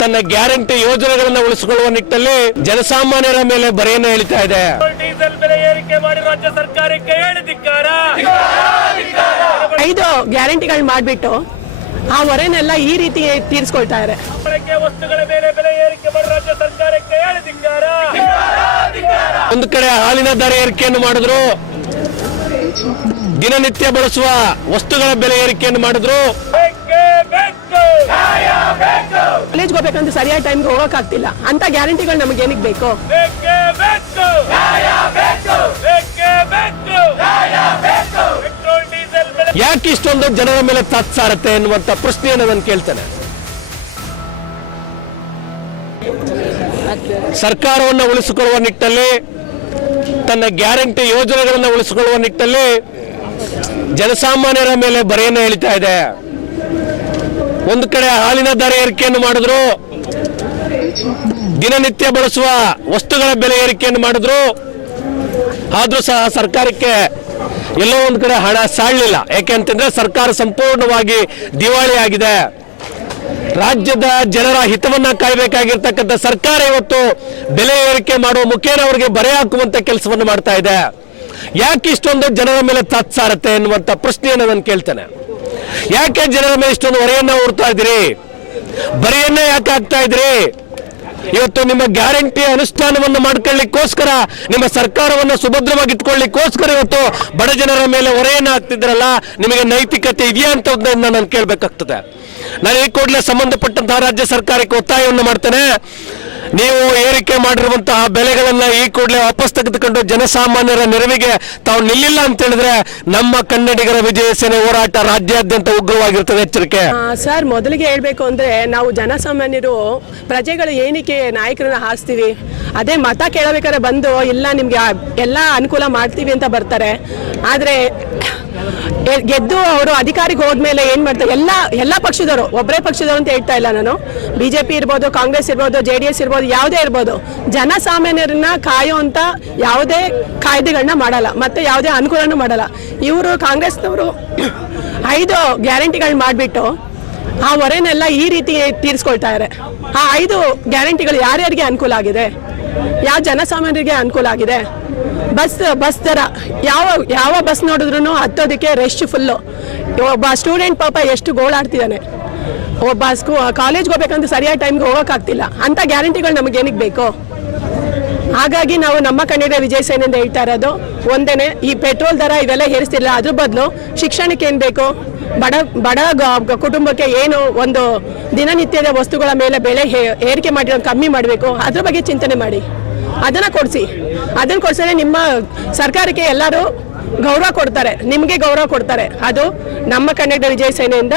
ತನ್ನ ಗ್ಯಾರಂಟಿ ಯೋಜನೆಗಳನ್ನು ಉಳಿಸಿಕೊಳ್ಳುವ ನಿಟ್ಟಿನಲ್ಲಿ ಜನಸಾಮಾನ್ಯರ ಮೇಲೆ ಬರೆಯನ್ನು ಹೇಳ್ತಾ ಇದೆ. ಡೀಸೆಲ್ ಬೆಲೆ ಏರಿಕೆ ಮಾಡಿ ರಾಜ್ಯ ಸರ್ಕಾರಕ್ಕೆ ಹೇಳಿದಿಕ್ಕಾರ ಐದು ಗ್ಯಾರಂಟಿಗಳು ಮಾಡಿಬಿಟ್ಟು ಆ ಹೊರೆನೆಲ್ಲ ಈ ರೀತಿ ತೀರಿಸ್ಕೊಳ್ತಾ ಇದೆ ವಸ್ತುಗಳ ಮೇಲೆ ಬೆಲೆ ಏರಿಕೆ ಮಾಡಿ ರಾಜ್ಯ ಸರ್ಕಾರಕ್ಕೆ ಹೇಳಿದಿಕ್ಕಾರ ಒಂದು ಕಡೆ ಹಾಲಿನ ದರ ಏರಿಕೆಯನ್ನು ಮಾಡಿದ್ರು ದಿನನಿತ್ಯ ಬಳಸುವ ವಸ್ತುಗಳ ಬೆಲೆ ಏರಿಕೆಯನ್ನು ಮಾಡಿದ್ರು. ಕಾಲೇಜ್ಗೆ ಹೋಗ್ಬೇಕಂತ ಸರಿಯಾದ ಟೈಮ್ಗೆ ಹೋಗೋಕ್ಕಾಗ್ತಿಲ್ಲ ಅಂತ ಗ್ಯಾರಂಟಿಗಳು ನಮಗೆ ಏನಕ್ಕೆ ಬೇಕು? ಬೇಕೇ. ಬೇಕು ಬೇಕೇ. ಬೇಕು ಪೆಟ್ರೋಲ್ ಡೀಸೆಲ್ ಬೆಲೆ ಯಾಕೆ ಇಷ್ಟೊಂದು ಜನರ ಮೇಲೆ ತಾತ್ಸಾರತ್ತೆ ಎನ್ನುವಂತ ಪ್ರಶ್ನೆಯನ್ನು ನಾನು ಕೇಳ್ತೇನೆ? ಸರ್ಕಾರವನ್ನು ಉಳಿಸಿಕೊಳ್ಳುವ ನಿಟ್ಟಲ್ಲಿ ತನ್ನ ಗ್ಯಾರಂಟಿ ಯೋಜನೆಗಳನ್ನು ಉಳಿಸಿಕೊಳ್ಳುವ ನಿಟ್ಟಲ್ಲಿ ಜನಸಾಮಾನ್ಯರ ಮೇಲೆ ಬರೆಯನ್ನು ಹೇಳ್ತಾ ಇದೆ. ಒಂದು ಕಡೆ ಹಾಲಿನ ದರ ಏರಿಕೆಯನ್ನು ಮಾಡಿದ್ರು. ದಿನನಿತ್ಯ ಬಳಸುವ ವಸ್ತುಗಳ ಬೆಲೆ ಏರಿಕೆಯನ್ನು ಮಾಡಿದ್ರು. ಆದರೂ ಸಹ ಸರ್ಕಾರಕ್ಕೆ ಎಲ್ಲೋ ಒಂದು ಕಡೆ ಹಣ ಸಾಳಲಿಲ್ಲ ಯಾಕೆಂತಂದ್ರೆ ಸರ್ಕಾರ ಸಂಪೂರ್ಣವಾಗಿ ದಿವಾಳಿ ಆಗಿದೆ. ರಾಜ್ಯದ ಜನರ ಹಿತವನ್ನ ಕಾಯಬೇಕಾಗಿರ್ತಕ್ಕಂಥ ಸರ್ಕಾರ ಇವತ್ತು ಬೆಲೆ ಏರಿಕೆ ಮಾಡುವ ಮುಖೇನ ಅವರಿಗೆ ಬರೆ ಹಾಕುವಂತ ಕೆಲಸವನ್ನು ಮಾಡ್ತಾ ಇದೆ. ಯಾಕೆ ಇಷ್ಟೊಂದು ಜನರ ಮೇಲೆ ತಾತ್ಸಾರತೆ ಎನ್ನುವಂತ ಪ್ರಶ್ನೆಯನ್ನು ನಾನು ಕೇಳ್ತೇನೆ. ಯಾಕೆ ಜನರ ಮೇಲೆ ಇಷ್ಟೊಂದು ಹೊರೆಯನ್ನ ಹೊರ್ತಾ ಇದ್ರಿ ಬರೆಯನ್ನ ಯಾಕೆ ಆಗ್ತಾ ಇದ್ರಿ ಇವತ್ತು ನಿಮ್ಮ ಗ್ಯಾರಂಟಿ ಅನುಷ್ಠಾನವನ್ನು ಮಾಡ್ಕೊಳ್ಳಿಕ್ಕೋಸ್ಕರ, ನಿಮ್ಮ ಸರ್ಕಾರವನ್ನು ಸುಭದ್ರವಾಗಿ ಇಟ್ಕೊಳ್ಳಿಕ್ಕೋಸ್ಕರ ಇವತ್ತು ಬಡ ಜನರ ಮೇಲೆ ಹೊರೆಯನ್ನ ಹಾಕ್ತಿದ್ರಲ್ಲ ನಿಮಗೆ ನೈತಿಕತೆ ಇದೆಯಾ ಅಂತ ನಾನು ಕೇಳಬೇಕಾಗ್ತದೆ. ನಾನು ಈ ಕೂಡಲೇ ಸಂಬಂಧಪಟ್ಟಂತಹ ರಾಜ್ಯ ಸರ್ಕಾರಕ್ಕೆ ಒತ್ತಾಯವನ್ನು ಮಾಡ್ತೇನೆ. ನೀವು ಏರಿಕೆ ಮಾಡಿರುವಂತಹ ಬೆಲೆಗಳನ್ನ ಈ ಕೂಡಲೇ ವಾಪಸ್ ತೆಗೆದುಕೊಂಡು ಜನಸಾಮಾನ್ಯರ ನೆರವಿಗೆ ತಾವು ನಿಲ್ಲಿಲ್ಲ ಅಂತ ಹೇಳಿದ್ರೆ ನಮ್ಮ ಕನ್ನಡಿಗರ ವಿಜಯ ಸೇನೆ ಹೋರಾಟ ರಾಜ್ಯಾದ್ಯಂತ ಉಗ್ರವಾಗಿರ್ತದೆ ಎಚ್ಚರಿಕೆ. ಸರ್, ಮೊದಲಿಗೆ ಹೇಳಬೇಕು ಅಂದ್ರೆ ನಾವು ಜನಸಾಮಾನ್ಯರು, ಪ್ರಜೆಗಳು ಏನಕ್ಕೆ ನಾಯಕರನ್ನ ಹಾರಿಸ್ತೀವಿ? ಅದೇ ಮತ ಕೇಳಬೇಕಾದ್ರೆ ಬಂದು, ಇಲ್ಲ, ನಿಮಗೆ ಎಲ್ಲ ಅನುಕೂಲ ಮಾಡ್ತೀವಿ ಅಂತ ಬರ್ತಾರೆ. ಆದರೆ ಗೆದ್ದು ಅವರು ಅಧಿಕಾರಿಗೆ ಹೋದ್ಮೇಲೆ ಏನು ಮಾಡ್ತಾರೆ ಎಲ್ಲ ಎಲ್ಲ ಪಕ್ಷದವರು ಒಬ್ಬರೇ ಪಕ್ಷದವರು ಅಂತ ಹೇಳ್ತಾ ಇಲ್ಲ ನಾನು. ಬಿಜೆಪಿ ಇರ್ಬೋದು, ಕಾಂಗ್ರೆಸ್ ಇರ್ಬೋದು, ಜೆ ಡಿ ಎಸ್ ಇರ್ಬೋದು, ಯಾವುದೇ ಇರ್ಬೋದು, ಜನಸಾಮಾನ್ಯರನ್ನ ಕಾಯುವಂಥ ಯಾವುದೇ ಕಾಯ್ದೆಗಳನ್ನ ಮಾಡಲ್ಲ. ಮತ್ತು ಯಾವುದೇ ಅನುಕೂಲನೂ ಮಾಡಲ್ಲ. ಇವರು ಕಾಂಗ್ರೆಸ್ನವರು ಐದು ಗ್ಯಾರಂಟಿಗಳು ಮಾಡಿಬಿಟ್ಟು ಆ ಹೊರೆನೆಲ್ಲ ಈ ರೀತಿ ತೀರಿಸ್ಕೊಳ್ತಾ ಇದ್ದಾರೆ ಆ ಐದು ಗ್ಯಾರಂಟಿಗಳು ಯಾರ್ಯಾರಿಗೆ ಅನುಕೂಲ ಆಗಿದೆ? ಯಾವ ಜನಸಾಮಾನ್ಯರಿಗೆ ಅನುಕೂಲ ಆಗಿದೆ? ಬಸ್ ಬಸ್ ದರ ಯಾವ ಯಾವ ಬಸ್ ನೋಡಿದ್ರು ಹತ್ತೋದಕ್ಕೆ ರೆಸ್ಟ್ ಫುಲ್ಲು ಒಬ್ಬ ಸ್ಟೂಡೆಂಟ್ ಪಾಪ ಎಷ್ಟು ಗೋಳಾಡ್ತಿದ್ದಾನೆ ಒಬ್ಬ ಸ್ಕೂ ಕಾಲೇಜ್ಗೆ ಹೋಗ್ಬೇಕಂತ ಸರಿಯಾದ ಟೈಮ್ಗೆ ಹೋಗೋಕ್ಕಾಗ್ತಿಲ್ಲ ಅಂಥ ಗ್ಯಾರಂಟಿಗಳು ನಮ್ಗೆ ಏನಕ್ಕೆ ಬೇಕು? ಹಾಗಾಗಿ ನಾವು ನಮ್ಮ ಕನ್ನಡ ವಿಜಯ ಸೇನೆಯಿಂದ ಹೇಳ್ತಾ ಇರೋದು, ಒಂದೇನೆ, ಈ ಪೆಟ್ರೋಲ್ ದರ ಇವೆಲ್ಲ ಏರಿಸ್ತಿಲ್ಲ. ಅದ್ರ ಬದಲು ಶಿಕ್ಷಣಕ್ಕೆ ಏನು ಬೇಕು? ಬಡ ಬಡ ಕುಟುಂಬಕ್ಕೆ ಏನು ಒಂದು ದಿನನಿತ್ಯದ ವಸ್ತುಗಳ ಮೇಲೆ ಬೆಲೆ ಏರಿಕೆ ಮಾಡಿರೋ ಕಮ್ಮಿ ಮಾಡಬೇಕು. ಅದ್ರ ಬಗ್ಗೆ ಚಿಂತನೆ ಮಾಡಿ. ಅದನ್ನು ಕೊಡಿಸಿ. ಅದನ್ನ ಕೊಡ್ಸಿದ್ರೆ ನಿಮ್ಮ ಸರ್ಕಾರಕ್ಕೆ ಎಲ್ಲರೂ ಗೌರವ ಕೊಡ್ತಾರೆ, ನಿಮಗೆ ಗೌರವ ಕೊಡ್ತಾರೆ. ಅದು ನಮ್ಮ ಕನ್ನಡ ವಿಜಯ ಸೇನೆಯಿಂದ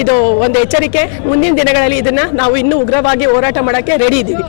ಇದು ಒಂದು ಎಚ್ಚರಿಕೆ. ಮುಂದಿನ ದಿನಗಳಲ್ಲಿ ಇದನ್ನು ನಾವು ಇನ್ನೂ ಉಗ್ರವಾಗಿ ಹೋರಾಟ ಮಾಡೋಕ್ಕೆ ರೆಡಿ ಇದ್ದೀವಿ